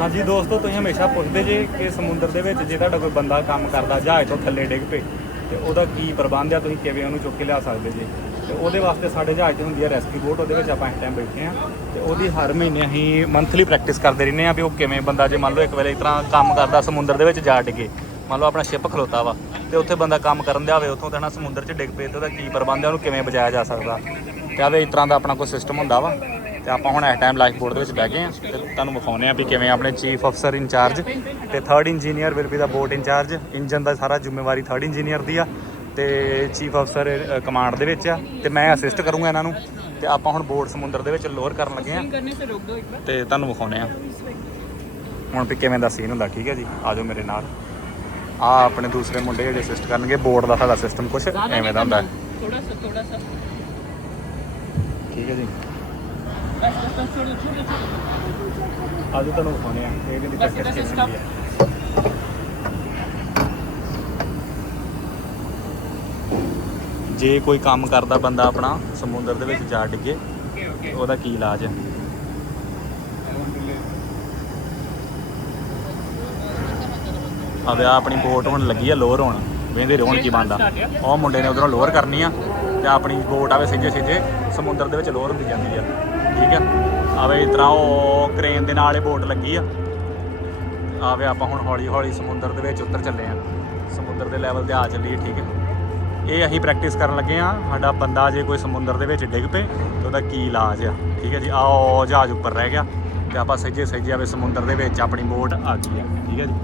ਹਾਂਜੀ ਦੋਸਤੋ, ਤੁਸੀਂ ਹਮੇਸ਼ਾ ਪੁੱਛਦੇ ਜੇ ਕਿ ਸਮੁੰਦਰ ਦੇ ਵਿੱਚ ਜੇ ਤੁਹਾਡਾ ਕੋਈ ਬੰਦਾ ਕੰਮ ਕਰਦਾ, ਜਹਾਜ਼ ਤੋਂ ਥੱਲੇ ਡਿੱਗ ਪਏ, ਤੇ ਉਹਦਾ ਕੀ ਪ੍ਰਬੰਧ ਆ, ਤੁਸੀਂ ਕਿਵੇਂ ਉਹਨੂੰ ਚੁੱਕ ਕੇ ਲਿਆ ਸਕਦੇ ਜੇ? ਤੇ ਉਹਦੇ ਵਾਸਤੇ ਸਾਡੇ ਜਹਾਜ਼ 'ਚ ਹੁੰਦੀ ਆ ਰੈਸਕਿਊ ਬੋਟ ਉਹਦੇ ਵਿੱਚ ਆਪਾਂ ਇਸ ਟਾਈਮ ਬੈਠੇ ਆ, ਤੇ ਉਹਦੀ ਹਰ ਮਹੀਨੇ ਅਸੀਂ ਮੰਥਲੀ ਪ੍ਰੈਕਟਿਸ ਕਰਦੇ ਰਹਿੰਦੇ ਆ ਵੀ ਉਹ ਕਿਵੇਂ ਬੰਦਾ ਜੇ ਮੰਨ ਲਓ ਇੱਕ ਵੇਲੇ ਇਸ ਤਰ੍ਹਾਂ ਕੰਮ ਕਰਦਾ, ਸਮੁੰਦਰ ਦੇ ਵਿੱਚ ਜਾ ਡਿੱਗੇ, ਮੰਨ ਲਓ ਆਪਣਾ ਸ਼ਿਪ ਖਲੋਤਾ ਵਾ, ਤੇ ਉੱਥੇ ਬੰਦਾ ਕੰਮ ਕਰਨ ਦਿਆ ਹੋਵੇ, ਉੱਥੋਂ ਤਾਂ ਨਾ ਸਮੁੰਦਰ 'ਚ ਡਿੱਗ ਪਏ, ਤੇ ਉਹਦਾ ਕੀ ਪ੍ਰਬੰਧ ਆ, ਉਹਨੂੰ ਕਿਵੇਂ ਬਚਾਇਆ ਜਾ ਸਕਦਾ? ਤੇ ਆਵੇ ਇਸ ਤਰ੍ਹਾਂ ਦਾ ਆਪਣਾ ਕੋਈ ਸਿਸਟਮ ਹੁੰਦਾ ਵਾ? ਤੇ ਆਪਾਂ ਹੁਣ ਇਸ ਟਾਈਮ ਲਾਈਫ ਬੋਰਡ ਦੇ ਵਿੱਚ ਬਹਿ ਗਏ ਆ ਤੇ ਤੁਹਾਨੂੰ ਵਿਖਾਉਨੇ ਆ ਵੀ ਕਿਵੇਂ ਆਪਣੇ ਚੀਫ ਅਫਸਰ ਇੰਚਾਰਜ ਤੇ third engineer will be the boat incharge engine ਦਾ ਸਾਰਾ ਜ਼ਿੰਮੇਵਾਰੀ ਥਰਡ ਇੰਜੀਨੀਅਰ ਦੀ ਆ ਤੇ ਚੀਫ ਅਫਸਰ ਕਮਾਂਡ ਦੇ ਵਿੱਚ ਆ ਤੇ ਮੈਂ ਅਸਿਸਟ ਕਰੂੰਗਾ ਇਹਨਾਂ ਨੂੰ। ਤੇ ਆਪਾਂ ਹੁਣ ਬੋਟ ਸਮੁੰਦਰ ਦੇ ਵਿੱਚ ਲੋਅਰ ਕਰਨ ਲੱਗੇ ਆ ਤੇ ਤੁਹਾਨੂੰ ਵਿਖਾਉਨੇ ਆ ਹੁਣ ਵੀ ਕਿਵੇਂ ਦਾ ਸੀਨ ਹੁੰਦਾ ਠੀਕ ਹੈ ਜੀ? ਆਜੋ ਮੇਰੇ ਨਾਲ। ਆ ਆਪਣੇ ਦੂਸਰੇ ਮੁੰਡੇ ਜਿਹੜੇ ਅਸਿਸਟ ਕਰਨਗੇ ਬੋਰਡ ਦਾ ਸਾਡਾ ਸਿਸਟਮ ਕੁਝ ਐਵੇਂ ਦਾ ਹੁੰਦਾ। ਥੋੜਾ ਸਾ ਥੋੜਾ ਸਾ। ਠੀਕ ਹੈ ਜੀ। ਅੱਜ ਤੁਹਾਨੂੰ ਖਾਣੇ ਆ ਇਹਦੇ ਦੀ ਪੈਕੇਜ ਕਿਸ ਦੀ ਹੈ। ਜੇ ਕੋਈ ਕੰਮ ਕਰਦਾ ਬੰਦਾ ਆਪਣਾ ਸਮੁੰਦਰ ਦੇ ਵਿੱਚ ਜਾ ਡਿੱਗੇ ਉਹਦਾ ਕੀ ਇਲਾਜ ਹੈ? ਆ ਵਿਆਹ ਆਪਣੀ ਬੋਟ ਹੁਣ ਲੱਗੀ ਆ ਲੋਅਰ ਹੋਣ। ਵੇਂਦੇ ਰੋਣ ਕੀ ਬੰਦਾ ਉਹ ਮੁੰਡੇ ਨੇ ਉਧਰੋਂ ਲੋਅਰ ਕਰਨੀ ਆ। ਤੇ ਆਪਣੀ ਬੋਟ ਆਵੇ ਸਿੱਧੇ ਸਿੱਧੇ ਸਮੁੰਦਰ ਦੇ ਵਿੱਚ ਲੋਅਰ ਹੁੰਦੀ ਜਾਂਦੀ ਆ। ਠੀਕ ਆ? ਆਵੇ ਇਸ ਤਰ੍ਹਾਂ ਉਹ ਕ੍ਰੇਨ ਦੇ ਨਾਲ ਇਹ ਬੋਟ ਲੱਗੀ ਆ। ਆਵੇ ਆਪਾਂ ਹੁਣ ਹੌਲੀ ਹੌਲੀ ਸਮੁੰਦਰ ਦੇ ਵਿੱਚ ਉਤਰ ਚੱਲੇ ਆ। ਸਮੁੰਦਰ ਦੇ ਲੈਵਲ ਤੇ ਆ ਚੱਲੀਏ, ਠੀਕ ਹੈ ਇਹ ਅਸੀਂ ਪ੍ਰੈਕਟਿਸ ਕਰਨ ਲੱਗੇ ਆ। ਸਾਡਾ ਬੰਦਾ ਜੇ ਕੋਈ ਸਮੁੰਦਰ ਦੇ ਵਿੱਚ ਡਿੱਗ ਪਏ, ਤੇ ਉਹਦਾ ਕੀ ਇਲਾਜ ਆ? ਠੀਕ ਹੈ ਜੀ? ਆਓ ਜਹਾਜ਼ ਉੱਪਰ ਰਹਿ ਗਿਆ। ਤੇ ਆਪਾਂ ਸਹਿਜੇ ਸਹਿਜੇ ਆਵੇ ਸਮੁੰਦਰ ਦੇ ਵਿੱਚ ਆਪਣੀ ਬੋਟ ਆ ਗਈ ਆ। ਠੀਕ ਹੈ ਜੀ?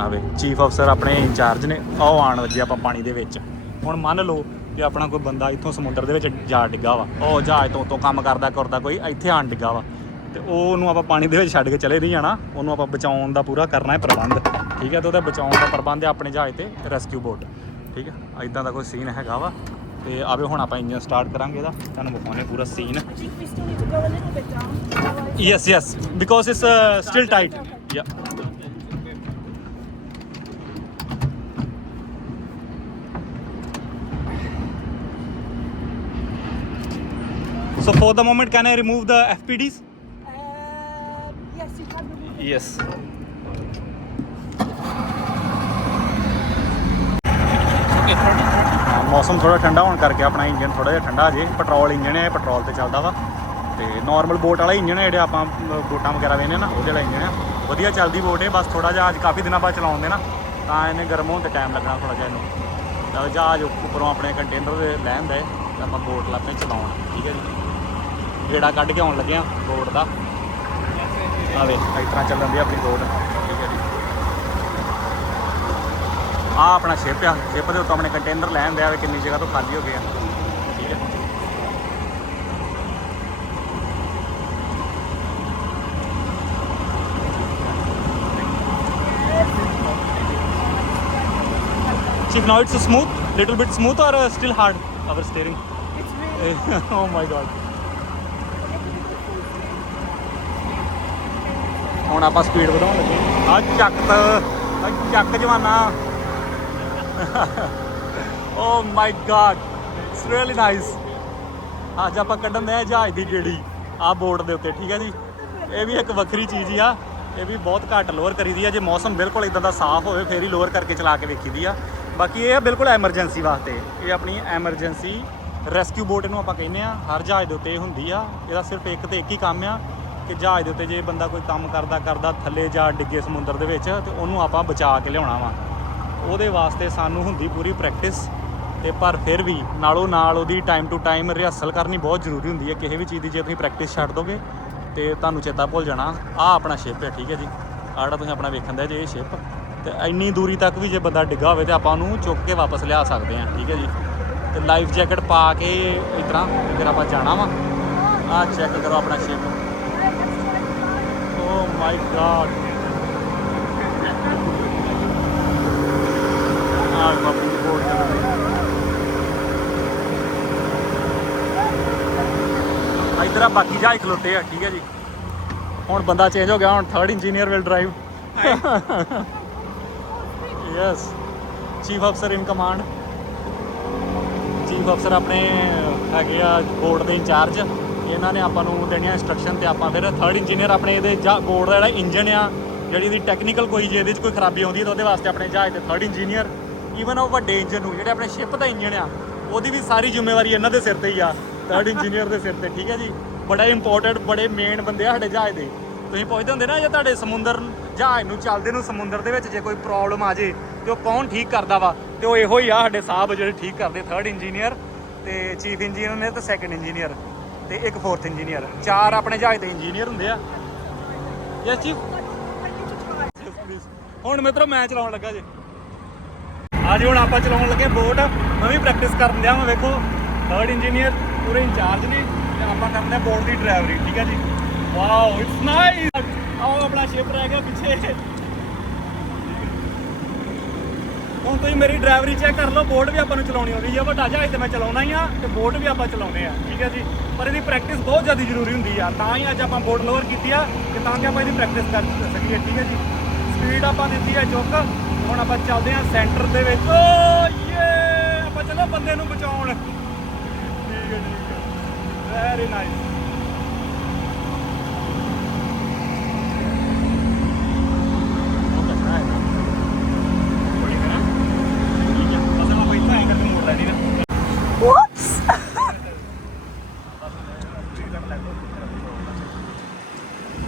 ਆਵੇ ਚੀਫ ਅਫਸਰ ਆਪਣੇ ਇੰਚਾਰਜ ਨੇ। ਆਓ ਆਣ ਲੱਗੇ ਆਪਾਂ ਪਾਣੀ ਦੇ ਵਿੱਚ। ਹੁਣ ਮੰਨ ਲਓ ਕਿ ਆਪਣਾ ਕੋਈ ਬੰਦਾ ਇੱਥੋਂ ਸਮੁੰਦਰ ਦੇ ਵਿੱਚ ਜਾ ਡਿੱਗਾ ਵਾ। ਉਹ ਜਹਾਜ਼ ਤੋਂ ਤੋਂ ਕੰਮ ਕਰਦਾ ਕਰਦਾ ਕੋਈ ਇੱਥੇ ਆਣ ਡਿੱਗਾ ਵਾ। ਤੇ ਉਹ ਉਹਨੂੰ ਆਪਾਂ ਪਾਣੀ ਦੇ ਵਿੱਚ ਛੱਡ ਕੇ ਚਲੇ ਨਹੀਂ ਜਾਣਾ। ਉਹਨੂੰ ਆਪਾਂ ਬਚਾਉਣ ਦਾ ਪੂਰਾ ਕਰਨਾ ਹੈ ਪ੍ਰਬੰਧ। ਠੀਕ ਹੈ ਤੇ ਉਹਦਾ ਬਚਾਉਣ ਦਾ ਪ੍ਰਬੰਧ ਹੈ ਆਪਣੇ ਜਹਾਜ਼ ਤੇ ਰੈਸਕਿਊ ਬੋਟ ਠੀਕ ਹੈ ਇਦਾਂ ਦਾ ਕੋਈ ਸੀਨ ਹੈਗਾ ਵਾ। ਤੇ ਆਵੇ ਹੁਣ ਆਪਾਂ ਇੰਜਨ ਸਟਾਰਟ ਕਰਾਂਗੇ ਇਹਦਾ। ਤੁਹਾਨੂੰ ਵਿਖਾਉਣੇ ਪੂਰਾ scene yes yes because it's still tight yeah So for the moment, can I remove the FPDs? Uh, yes, you can remove them. Yes. ਮੌਸਮ ਥੋੜਾ ਠੰਡਾ ਹੋਣ ਕਰਕੇ ਆਪਣਾ ਇੰਜਨ ਥੋੜਾ ਜਿਹਾ ਠੰਡਾ ਜੇ ਪੈਟਰੋਲ ਇੰਜਨ ਹੈ ਪੈਟਰੋਲ ਤੇ ਚੱਲਦਾ ਵਾ ਤੇ ਨਾਰਮਲ ਬੋਟ ਵਾਲਾ ਇੰਜਨ ਹੈ ਜਿਹੜਾ ਆਪਾਂ ਬੋਟਾਂ ਵਗੈਰਾ ਵੇਨੇ ਨਾ ਉਹਦੇ ਵਾਲਾ ਇੰਜਨ ਹੈ ਵਧੀਆ ਚੱਲਦੀ ਬੋਟ ਹੈ ਬਸ ਥੋੜਾ ਜਿਹਾ ਅੱਜ ਕਾਫੀ ਦਿਨਾਂ ਬਾਅਦ ਚਲਾਉਣ ਦੇ ਨਾ ਤਾਂ ਇਹਨੇ ਗਰਮ ਹੋਣ ਤੇ ਟਾਈਮ ਲੱਗਣਾ ਥੋੜਾ ਜਿਹਾ ਇਹਨੂੰ ਜਹਾਜ਼ ਉੱਪਰੋਂ ਆਪਣੇ ਕੰਟੇਨਰ ਦੇ ਲੈਂਦਾ ਹੈ ਆਪਾਂ ਬੋਟ ਲਾਪੇ ਚਲਾਉਣ ਠੀਕ ਹੈ ਜੀ। ਗੇੜਾ ਕੱਢ ਕੇ ਆਉਣ ਲੱਗੇ ਆ ਬੋਟ ਦਾ। ਆਵੇ ਇਸ ਤਰ੍ਹਾਂ ਚੱਲਣ ਦੀ ਆਪਣੀ ਬੋਟ ਠੀਕ ਹੈ ਜੀ। ਆ ਆਪਣਾ ਸ਼ਿਪ ਆ ਸ਼ਿਪ ਦੇ ਉੱਤੇ ਆਪਣੇ ਕੰਟੇਨਰ ਲੈ ਆਂਦੇ ਆ ਵੀ ਕਿੰਨੀ ਜਗ੍ਹਾ ਤੋਂ ਖਾਲੀ ਹੋ ਗਏ ਆ। ਠੀਕ ਹੈ। Chief, now it's smooth, little bit smooth or uh, still hard? Our steering. It's really oh my god. ਹੁਣ ਆਪਾਂ ਸਪੀਡ ਵਧਾਉਣ ਲੱਗੇ ਆ ਚੱਕ ਆ ਚੱਕ ਜਵਾਨਾ। ਓ my God it's really nice ਅੱਜ ਆਪਾਂ ਕੱਢਣ ਦੇ ਆ ਜਹਾਜ਼ ਦੀ ਗੇੜੀ ਆ ਬੋਰਡ ਦੇ ਉੱਤੇ ਠੀਕ ਹੈ ਜੀ? ਇਹ ਵੀ ਇੱਕ ਵੱਖਰੀ ਚੀਜ਼ ਹੀ ਆ। ਇਹ ਵੀ ਬਹੁਤ ਘੱਟ ਲੋਅਰ ਕਰੀਦੀ ਆ। ਜੇ ਮੌਸਮ ਬਿਲਕੁਲ ਇਦਾਂ ਦਾ ਸਾਫ਼ ਹੋਵੇ ਫੇਰ ਹੀ ਲੋਅਰ ਕਰਕੇ ਚਲਾ ਕੇ ਵੇਖੀਦੀ ਆ। ਬਾਕੀ ਇਹ ਆ ਬਿਲਕੁਲ ਐਮਰਜੈਂਸੀ ਵਾਸਤੇ। ਇਹ ਆਪਣੀ ਐਮਰਜੈਂਸੀ ਰੈਸਕਿਊ ਬੋਟ ਇਹਨੂੰ ਆਪਾਂ ਕਹਿੰਦੇ ਆ। ਹਰ ਜਹਾਜ਼ ਦੇ ਉੱਤੇ ਇਹ ਹੁੰਦੀ ਆ। ਇਹਦਾ ਸਿਰਫ ਇੱਕ ਤੇ ਇੱਕ ਹੀ ਕੰਮ ਆ ਕਿ ਜਹਾਜ਼ ਦੇ ਉੱਤੇ ਜੇ ਬੰਦਾ ਕੋਈ ਕੰਮ ਕਰਦਾ ਕਰਦਾ ਥੱਲੇ ਜਾ ਡਿੱਗੇ ਸਮੁੰਦਰ ਦੇ ਵਿੱਚ ਤੇ ਉਹਨੂੰ ਆਪਾਂ ਬਚਾ ਕੇ ਲਿਆਉਣਾ ਵਾ। ਉਹਦੇ ਵਾਸਤੇ ਸਾਨੂੰ ਹੁੰਦੀ ਪੂਰੀ ਪ੍ਰੈਕਟਿਸ ਤੇ ਪਰ ਫਿਰ ਵੀ ਨਾਲੋਂ ਨਾਲ ਉਹਦੀ ਟਾਈਮ ਟੂ ਟਾਈਮ ਰਿਹਰਸਲ ਕਰਨੀ ਬਹੁਤ ਜ਼ਰੂਰੀ ਹੁੰਦੀ ਹੈ ਕਿਸੇ ਵੀ ਚੀਜ਼ ਦੀ ਜੇ ਤੁਸੀਂ ਪ੍ਰੈਕਟਿਸ ਛੱਡ ਦੋਗੇ ਤੇ ਤੁਹਾਨੂੰ ਚੇਤਾ ਭੁੱਲ ਜਾਣਾ। ਆ ਆਪਣਾ ਸ਼ਿਪ ਹੈ ਠੀਕ ਹੈ ਜੀ। ਆਹ ਤੁਸੀਂ ਆਪਣਾ ਵੇਖਣ ਦਾ ਜੇ ਇਹ ਸ਼ਿਪ ਤੇ ਇੰਨੀ ਦੂਰੀ ਤੱਕ ਵੀ ਜੇ ਬੰਦਾ ਡਿੱਗਾ ਹੋਵੇ ਤੇ ਆਪਾਂ ਉਹਨੂੰ ਚੁੱਕ ਕੇ ਵਾਪਸ ਲਿਆ ਸਕਦੇ ਹਾਂ, ਠੀਕ ਹੈ ਜੀ। ਤੇ ਲਾਈਫ ਜੈਕਟ ਪਾ ਕੇ ਇਸ ਤਰ੍ਹਾਂ ਫਿਰ ਆਪਾਂ ਜਾਣਾ ਵਾ। ਆ ਚੈੱਕ ਕਰੋ ਆਪਣਾ ਸ਼ਿਪ ਓ ਮਾਈ ਗॉड ਆ ਬਾਪੂ ਦੀ ਬੋਟ ਇਧਰ ਆ ਬਾਕੀ ਜਹਾਜ਼ ਖਲੋਤੇ ਆ, ਠੀਕ ਹੈ ਜੀ। ਹੁਣ ਬੰਦਾ ਚੇਂਜ ਹੋ ਗਿਆ, ਹੁਣ third engineer will drive yes chief ਅਫਸਰ ਇਨ ਕਮਾਂਡ ਚੀਫ ਅਫਸਰ ਆਪਣੇ ਹੈਗੇ ਆ ਬੋਰਡ ਦੇ ਇੰਚਾਰਜ। ਇਹਨਾਂ ਨੇ ਆਪਾਂ ਨੂੰ ਦੇਣੀਆਂ ਇਨਸਟਰਕਸ਼ਨ ਤੇ ਆਪਾਂ ਫਿਰ ਥਰਡ ਇੰਜੀਨੀਅਰ ਆਪਣੇ ਇਹਦੇ ਬੋਰਡ ਦਾ ਜਿਹੜਾ ਇੰਜਨ ਆ, ਜਿਹੜੀ ਇਹਦੀ ਟੈਕਨੀਕਲ ਕੋਈ ਜੇ ਇਹਦੇ 'ਚ ਕੋਈ ਖਰਾਬੀ ਆਉਂਦੀ ਹੈ ਤਾਂ ਉਹਦੇ ਵਾਸਤੇ ਆਪਣੇ ਜਹਾਜ਼ ਦੇ ਥਰਡ ਇੰਜੀਨੀਅਰ ਈਵਨ ਉਹ ਵੱਡੇ ਇੰਜਨ ਨੂੰ, ਜਿਹੜੇ ਆਪਣੇ ਸ਼ਿਪ ਦਾ ਇੰਜਨ ਆ, ਉਹਦੀ ਵੀ ਸਾਰੀ ਜ਼ਿੰਮੇਵਾਰੀ ਇਹਨਾਂ ਦੇ ਸਿਰ ਤੇ ਹੀ ਆ ਥਰਡ ਇੰਜੀਨੀਅਰ ਦੇ ਸਿਰ ਤੇ, ਠੀਕ ਹੈ ਜੀ? ਬੜਾ ਇੰਪੋਰਟੈਂਟ ਬੜੇ ਮੇਨ ਬੰਦੇ ਆ ਸਾਡੇ ਜਹਾਜ਼ ਦੇ। ਤੁਸੀਂ ਪੁੱਛਦੇ ਹੁੰਦੇ ਨਾ ਜੇ ਤੁਹਾਡੇ ਸਮੁੰਦਰ ਜਹਾਜ਼ ਨੂੰ ਚੱਲਦੇ ਨੂੰ ਸਮੁੰਦਰ ਦੇ ਵਿੱਚ ਜੇ ਕੋਈ ਪ੍ਰੋਬਲਮ ਆ ਜੇ, ਤੇ ਉਹ ਕੌਣ ਠੀਕ ਕਰਦਾ ਵਾ? ਤੇ ਉਹ ਇਹੋ ਹੀ ਆ ਸਾਡੇ ਸਾਹਿਬ ਜਿਹੜੇ ਠੀਕ ਕਰਦੇ ਥਰਡ ਇੰਜੀਨੀਅਰ ਤੇ ਚੀਫ ਇੰਜੀਨੀਅਰ ਨੇ ਤੇ ਸੈਕੰਡ ਇੰਜੀਨੀਅਰ ਤੇ ਇੱਕ ਫੋਰਥ ਇੰਜੀਨੀਅਰ ਚਾਰ ਆਪਣੇ ਜਹਾਜ਼ ਦੇ ਇੰਜੀਨੀਅਰ ਹੁੰਦੇ ਆ। ਯੈਸ ਚੀਫ ਹੁਣ ਮਿੱਤਰੋ, ਮੈਂ ਚਲਾਉਣ ਲੱਗਾ ਜੇ। ਅੱਜ ਹੁਣ ਆਪਾਂ ਚਲਾਉਣ ਲੱਗੇ ਬੋਟ ਮੈਂ ਵੀ ਪ੍ਰੈਕਟਿਸ ਕਰਨ ਦਿਆ ਮੈਂ ਵੇਖੋ। ਥਰਡ ਇੰਜੀਨੀਅਰ ਪੂਰੇ ਇੰਚਾਰਜ ਨੇ ਤੇ ਆਪਾਂ ਕਰਦੇ ਬੋਟ ਦੀ ਡਰਾਈਵਰੀ ਠੀਕ ਹੈ ਜੀ? ਵਾਓ ਇਟਸ ਨਾਈਸ ਆਓ ਆਪਣਾ ਸ਼ਿਪ ਰਹਿ ਗਿਆ ਪਿੱਛੇ। ਹੁਣ ਤੁਸੀਂ ਮੇਰੀ ਡਰਾਈਵਰੀ ਚੈੱਕ ਕਰ ਲਓ ਬੋਟ ਵੀ ਆਪਾਂ ਨੂੰ ਚਲਾਉਣੀ ਆਉਂਦੀ ਆ ਵੱਡਾ ਜਹਾਜ਼ ਤੇ ਮੈਂ ਚਲਾਉਣਾ ਹੀ ਆ ਤੇ ਬੋਟ ਵੀ ਆਪਾਂ ਚਲਾਉਂਦੇ ਆ, ਠੀਕ ਹੈ ਜੀ? ਪਰ ਇਹਦੀ ਪ੍ਰੈਕਟਿਸ ਬਹੁਤ ਜ਼ਿਆਦਾ ਜ਼ਰੂਰੀ ਹੁੰਦੀ ਆ, ਤਾਂ ਹੀ ਅੱਜ ਆਪਾਂ ਬੋਟ ਲੋਅਰ ਕੀਤੀ ਆ ਕਿ ਤਾਂ ਕਿ ਆਪਾਂ ਇਹਦੀ ਪ੍ਰੈਕਟਿਸ ਕਰ ਸਕੀਏ, ਠੀਕ ਹੈ ਜੀ? ਸਪੀਡ ਆਪਾਂ ਦਿੱਤੀ ਆ ਚੁੱਕ, ਹੁਣ ਆਪਾਂ ਚੱਲਦੇ ਆ ਸੈਂਟਰ ਦੇ ਵਿੱਚ। ਓ ਯੇ ਆਪਾਂ ਚੱਲੋ ਬੰਦੇ ਨੂੰ ਬਚਾਉਣ। ਠੀਕ ਹੈ ਠੀਕ ਹੈ ਵੈਰੀ ਨਾਈਸ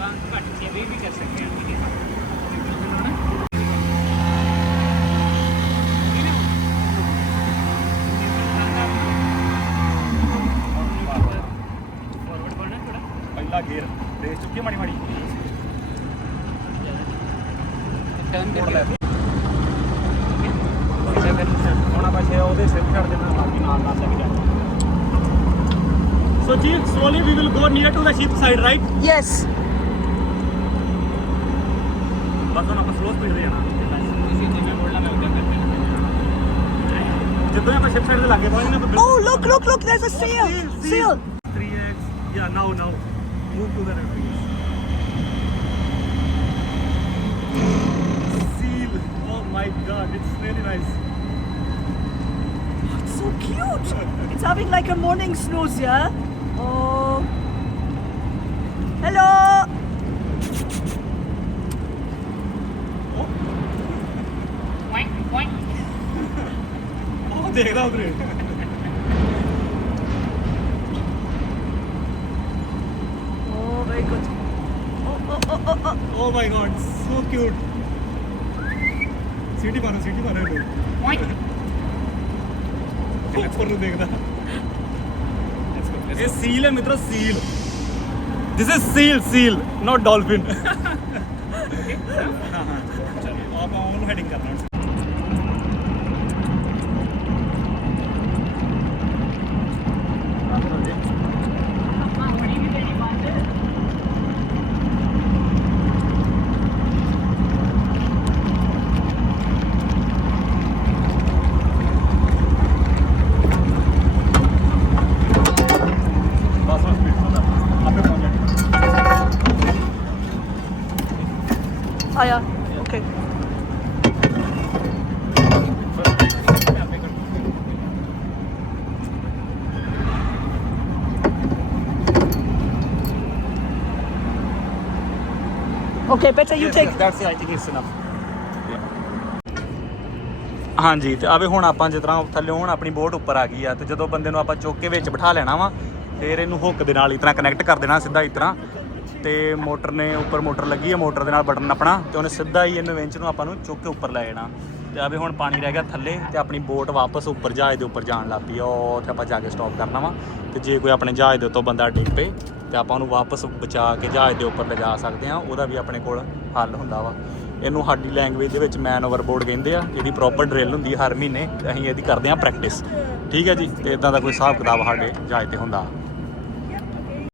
ਘੱਟ ਸੇਵਿੰਗ ਵੀ ਕਰ ਸਕਦੇ ਹਾਂ ਠੀਕ ਹੈ ਪਹਿਲਾ ਗੇਅਰ ਰੇਸ ਚੁੱਕੀ ਮਾੜੀ ਮਾੜੀ ਟਰਨ ਕਰਕੇ ਹੁਣ ਆਪਾਂ ਛੇ ਉਹਦੇ ਸਿਰ ਛੱਡ ਦੇਣਾ ਬਾਕੀ ਨਾਲ ਨਾਲ ਲੱਗ ਜਾ So Chief, slowly we will go near to the ship side, right? Yes. ਬਸ ਹੁਣ ਆਪਾਂ slow speed ਤੇ ਜਾਣਾ ਇਸੇ ਜਿਵੇਂ ਬੋਲਣਾ ਮੈਂ ਉਧਰ ਕਰਕੇ ਜਦੋਂ ਆਪਾਂ ਸ਼ਿਪ ਸਾਈਡ ਤੇ ਲੱਗੇ ਪਹੁੰਚੇ ਨਾ ਆਪਾਂ Oh, look, look, look, there's a seal. Seal. 3x. Yeah, now, now. Move to the left. please. Seal. Oh my god, it's really nice. It's so cute. It's having like a morning snooze, yeah? Oh. Hello. ਦੇਖਦਾ ਉਧਰ Oh, very good. Oh, oh, oh, oh, oh. Oh my god, so cute. ਸਿਟੀ ਮਾਰੋ ਸਿਟੀ ਮਾਰੋ ਇਹਨੂੰ point ਉੱਪਰ ਨੂੰ ਦੇਖਦਾ ਇਹ ਸੀਲ ਹੈ ਮਿੱਤਰੋ ਸੀਲ this is seal seal not dolphin ਹਾਂ ਹਾਂ ਚਲੋ ਆਪਾਂ ਉਹਨੂੰ ਹੈਡਿੰਗ ਕਰਨਾ ਬਸ ਬਸ ਸਪੀਡ ਤੋਂ ਆਪੇ ਪਹੁੰਚ ਜਾਣਾ Ah, yeah. Okay. Okay, better you take. that's I think it's enough. ਹਾਂਜੀ ਤੇ ਆਵੇ ਹੁਣ ਆਪਾਂ ਜਿਸ ਤਰ੍ਹਾਂ ਥੱਲੇ ਹੁਣ ਆਪਣੀ ਬੋਟ ਉੱਪਰ ਆ ਗਈ ਆ ਤੇ ਜਦੋਂ ਬੰਦੇ ਨੂੰ ਆਪਾਂ ਚੁੱਕ ਕੇ ਵਿੱਚ ਬਿਠਾ ਲੈਣਾ ਵਾ ਫਿਰ ਇਹਨੂੰ ਹੁੱਕ ਦੇ ਨਾਲ ਇਸ ਤਰ੍ਹਾਂ ਕਨੈਕਟ ਕਰ ਦੇਣਾ ਸਿੱਧਾ ਇਸ ਤਰ੍ਹਾਂ। ਤੇ ਮੋਟਰ ਨੇ ਉੱਪਰ ਮੋਟਰ ਲੱਗੀ ਆ ਮੋਟਰ ਦੇ ਨਾਲ ਬਟਨ ਆਪਣਾ ਤੇ ਉਹਨੇ ਸਿੱਧਾ ਹੀ ਇਹਨੂੰ ਵਿੰਚ ਨੂੰ ਆਪਾਂ ਨੂੰ ਚੁੱਕ ਕੇ ਉੱਪਰ ਲੈ ਜਾਣਾ। ਤੇ ਆਵੇ ਹੁਣ ਪਾਣੀ ਰਹਿ ਗਿਆ ਥੱਲੇ ਤੇ ਆਪਣੀ ਬੋਟ ਵਾਪਸ ਉੱਪਰ ਜਹਾਜ਼ ਦੇ ਉੱਪਰ ਜਾਣ ਲੱਗ ਪਈ ਆ ਉਹ ਉੱਥੇ ਆਪਾਂ ਜਾ ਕੇ ਸਟਾਪ ਕਰਨਾ ਵਾ। ਤੇ ਜੇ ਕੋਈ ਆਪਣੇ ਜਹਾਜ਼ ਦੇ ਉੱਤੋਂ ਬੰਦਾ ਡਿੱਗ ਪਏ ਤੇ ਆਪਾਂ ਉਹਨੂੰ ਵਾਪਸ ਬਚਾ ਕੇ ਜਹਾਜ਼ ਦੇ ਉੱਪਰ ਲਿਜਾ ਸਕਦੇ ਆ ਉਹਦਾ ਵੀ ਆਪਣੇ ਕੋਲ ਹੱਲ ਹੁੰਦਾ ਵਾ। ਇਹਨੂੰ ਸਾਡੀ ਲੈਂਗੁਏਜ ਦੇ ਵਿੱਚ ਮੈਨ ਓਵਰਬੋਰਡ ਕਹਿੰਦੇ ਆ, ਇਹਦੀ ਪ੍ਰੋਪਰ ਡ੍ਰਿਲ ਹੁੰਦੀ ਹਰ ਮਹੀਨੇ ਅਸੀਂ ਇਹਦੀ ਕਰਦੇ ਆ ਪ੍ਰੈਕਟਿਸ ਠੀਕ ਹੈ ਜੀ? ਤੇ ਇਦਾਂ ਦਾ ਕੋਈ ਹਿਸਾਬ ਕਿਤਾਬ ਸਾਡੇ ਜਹਾਜ਼ ਤੇ ਹੁੰਦਾ।